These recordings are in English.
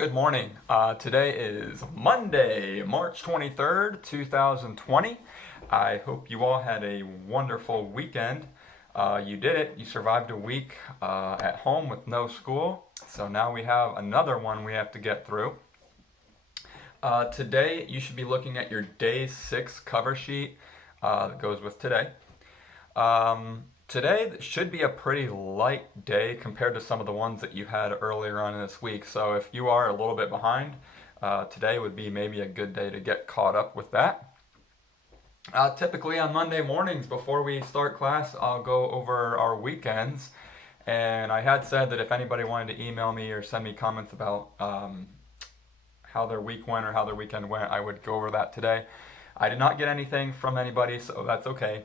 Good morning. Today is Monday, March 23rd, 2020. I hope you all had a wonderful weekend. You did it. You survived a week at home with no school. So now we have another one we have to get through. Today, you should be looking at your day 6 cover sheet that goes with today. Today should be a pretty light day compared to some of the ones that you had earlier on in this week. So if you are a little bit behind, today would be maybe a good day to get caught up with that. Typically on Monday mornings before we start class, I'll go over our weekends. And I had said that if anybody wanted to email me or send me comments about how their week went or how their weekend went, I would go over that today. I did not get anything from anybody, so that's okay.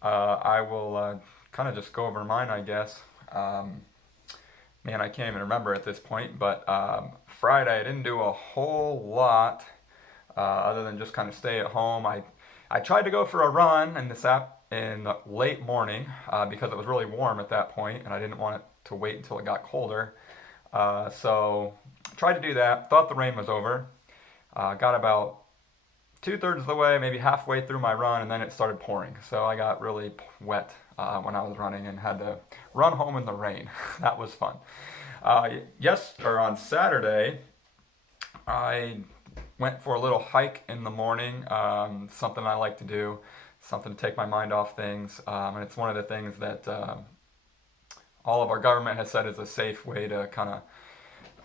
I will kind of just go over mine, I guess. Man, I can't even remember at this point, but Friday I didn't do a whole lot other than just kind of stay at home. I tried to go for a run in the late morning because it was really warm at that point, and I didn't want it to wait until it got colder. So tried to do that. Thought the rain was over. Got about 2/3 of the way, maybe halfway through my run, and then it started pouring. So I got really wet when I was running and had to run home in the rain. That was fun. On Saturday, I went for a little hike in the morning. Something I like to do, something to take my mind off things, and it's one of the things that all of our government has said is a safe way to kind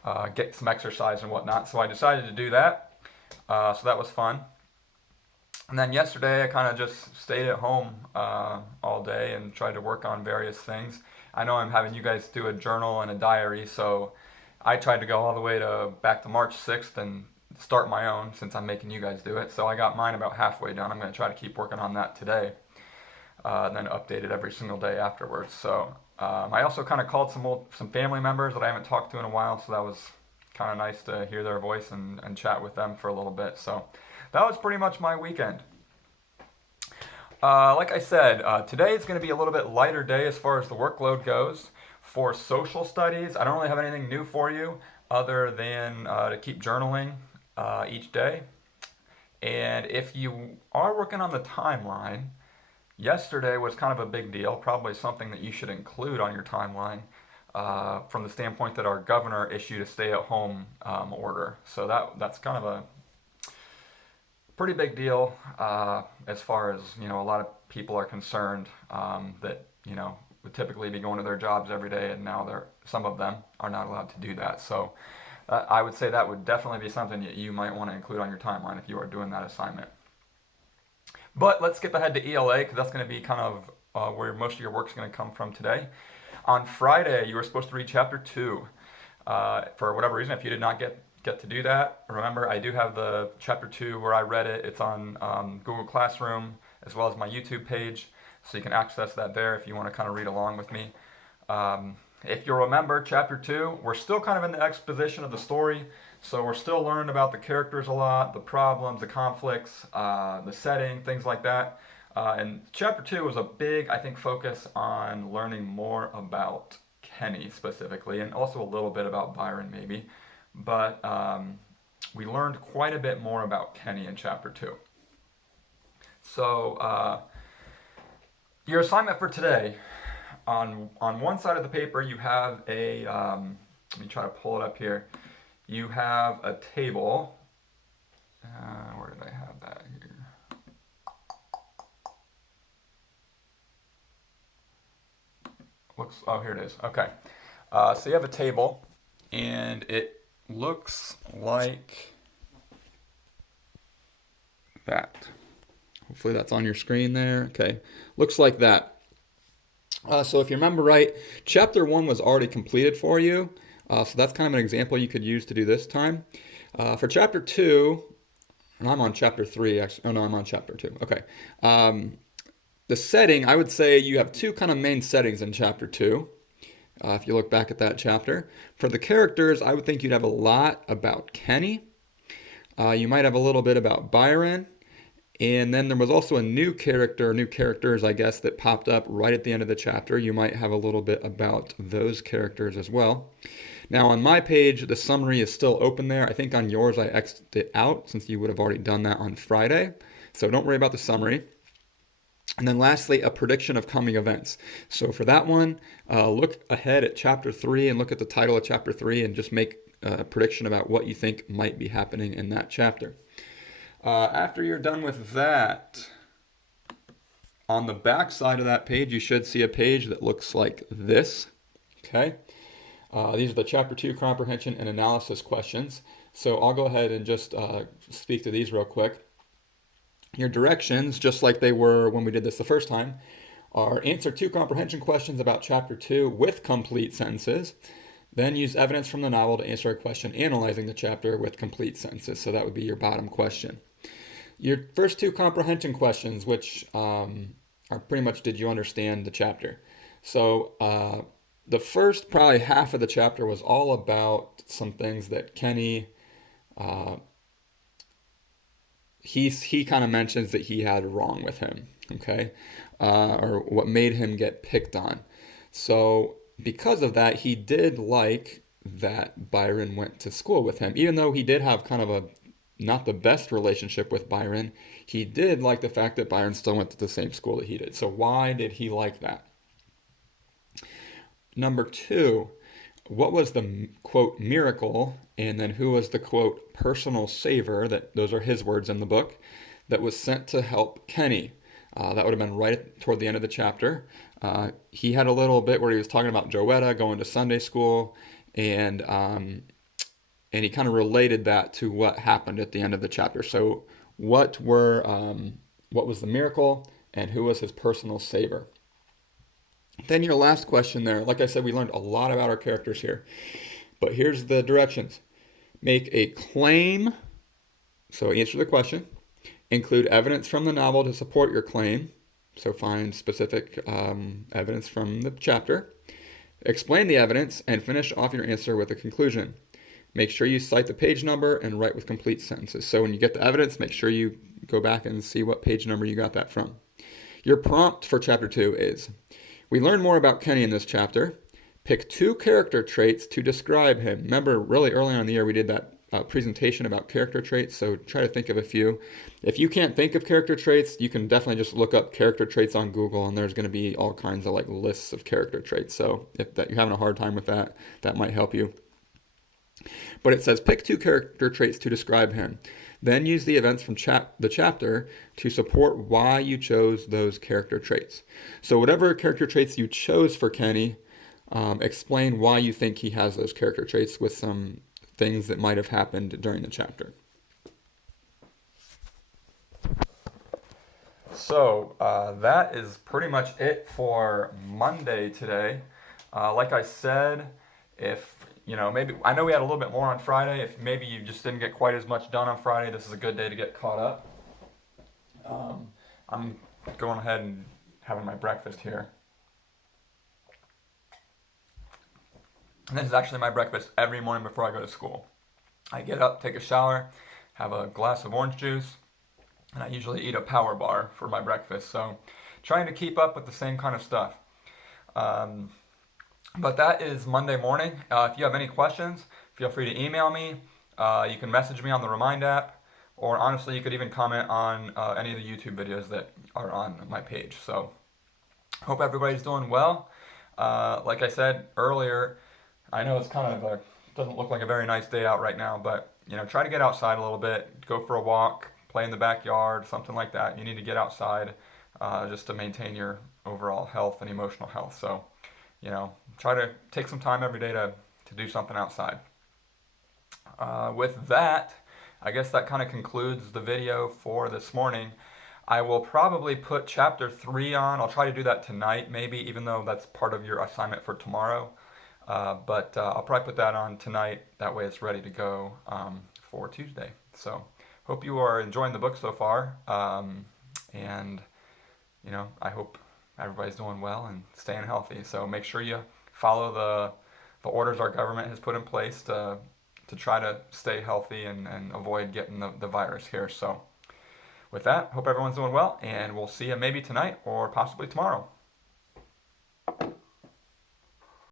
of get some exercise and whatnot. So I decided to do that. So that was fun. And then yesterday I kind of just stayed at home all day and tried to work on various things. I know I'm having you guys do a journal and a diary, so I tried to go all the way back to March 6th and start my own since I'm making you guys do it. So I got mine about halfway done. I'm going to try to keep working on that today and then update it every single day afterwards. So I also kind of called some family members that I haven't talked to in a while, so that was kind of nice to hear their voice and chat with them for a little bit. So that was pretty much my weekend. Like I said, today is going to be a little bit lighter day as far as the workload goes. For social studies, I don't really have anything new for you other than to keep journaling each day. And if you are working on the timeline, yesterday was kind of a big deal, probably something that you should include on your timeline from the standpoint that our governor issued a stay-at-home order. So that's kind of a pretty big deal as far as a lot of people are concerned that would typically be going to their jobs every day, and now some of them are not allowed to do that. So I would say that would definitely be something that you might want to include on your timeline if you are doing that assignment. But let's skip ahead to ELA because that's going to be kind of where most of your work's going to come from today. On Friday, you were supposed to read Chapter 2. For whatever reason, if you did not get to do that, remember I do have the Chapter 2 where I read it. It's on Google Classroom as well as my YouTube page, so you can access that there if you want to kind of read along with me. If you'll remember, Chapter 2, we're still kind of in the exposition of the story, so we're still learning about the characters a lot, the problems, the conflicts, the setting, things like that. And Chapter 2 was a big, I think, focus on learning more about Kenny specifically, and also a little bit about Byron maybe. But we learned quite a bit more about Kenny in Chapter 2. So your assignment for today, on one side of the paper you have let me try to pull it up here. You have a table. Where did I have that here? Here it is. Okay. So you have a table, and it looks like that. Hopefully that's on your screen there. Okay. Looks like that. So if you remember right, Chapter 1 was already completed for you. So that's kind of an example you could use to do this time. For Chapter 2, and I'm on Chapter 3, actually. Oh, no, I'm on Chapter 2. Okay. The setting, I would say you have two kind of main settings in Chapter 2. If you look back at that chapter. For the characters, I would think you'd have a lot about Kenny. You might have a little bit about Byron. And then there was also a new characters, I guess, that popped up right at the end of the chapter. You might have a little bit about those characters as well. Now on my page, the summary is still open there. I think on yours I X'd it out since you would have already done that on Friday. So don't worry about the summary. And then lastly, a prediction of coming events. So for that one, look ahead at chapter 3 and look at the title of chapter 3 and just make a prediction about what you think might be happening in that chapter. After you're done with that, on the back side of that page, you should see a page that looks like this. Okay. These are the chapter 2 comprehension and analysis questions. So I'll go ahead and just speak to these real quick. Your directions, just like they were when we did this the first time, are answer 2 comprehension questions about chapter 2 with complete sentences. Then use evidence from the novel to answer a question analyzing the chapter with complete sentences. So that would be your bottom question. Your first 2 comprehension questions, which are pretty much did you understand the chapter? So the first probably half of the chapter was all about some things that Kenny, he kind of mentions that he had wrong with him, okay? Or what made him get picked on. So because of that, he did like that Byron went to school with him. Even though he did have kind of a not the best relationship with Byron, he did like the fact that Byron still went to the same school that he did. So why did he like that? Number 2, what was the quote miracle, and then who was the quote personal saver, that those are his words in the book, that was sent to help Kenny? That would have been right toward the end of the chapter. He had a little bit where he was talking about Joetta going to Sunday school, and he kind of related that to what happened at the end of the chapter. So what was the miracle, and who was his personal saver? Then your last question there, like I said, we learned a lot about our characters here, but here's the directions. Make a claim, so answer the question, include evidence from the novel to support your claim, so find specific evidence from the chapter, explain the evidence, and finish off your answer with a conclusion. Make sure you cite the page number and write with complete sentences. So when you get the evidence, make sure you go back and see what page number you got that from. Your prompt for chapter 2 is, we learn more about Kenny in this chapter. Pick 2 character traits to describe him. Remember, really early on in the year, we did that presentation about character traits, so try to think of a few. If you can't think of character traits, you can definitely just look up character traits on Google, and there's going to be all kinds of like lists of character traits. So if you're having a hard time with that, that might help you. But it says pick 2 character traits to describe him. Then use the events from the chapter to support why you chose those character traits. So whatever character traits you chose for Kenny, explain why you think he has those character traits with some things that might have happened during the chapter. So that is pretty much it for Monday today. Like I said, if maybe I know we had a little bit more on Friday. If maybe you just didn't get quite as much done on Friday, this is a good day to get caught up. I'm going ahead and having my breakfast here. And this is actually my breakfast every morning before I go to school. I get up, take a shower, have a glass of orange juice, and I usually eat a power bar for my breakfast. So trying to keep up with the same kind of stuff. But that is Monday morning. If you have any questions, feel free to email me. You can message me on the Remind app, or honestly, you could even comment on any of the YouTube videos that are on my page. So, hope everybody's doing well. Like I said earlier, I know it's kind of doesn't look like a very nice day out right now, but try to get outside a little bit, go for a walk, play in the backyard, something like that. You need to get outside just to maintain your overall health and emotional health. So, try to take some time every day to do something outside. With that, I guess that kind of concludes the video for this morning. I will probably put chapter 3 on. I'll try to do that tonight, maybe, even though that's part of your assignment for tomorrow. But I'll probably put that on tonight. That way it's ready to go for Tuesday. So hope you are enjoying the book so far. And, I hope everybody's doing well and staying healthy. So make sure you follow the orders our government has put in place to try to stay healthy and avoid getting the virus here. So with that, hope everyone's doing well, and we'll see you maybe tonight or possibly tomorrow.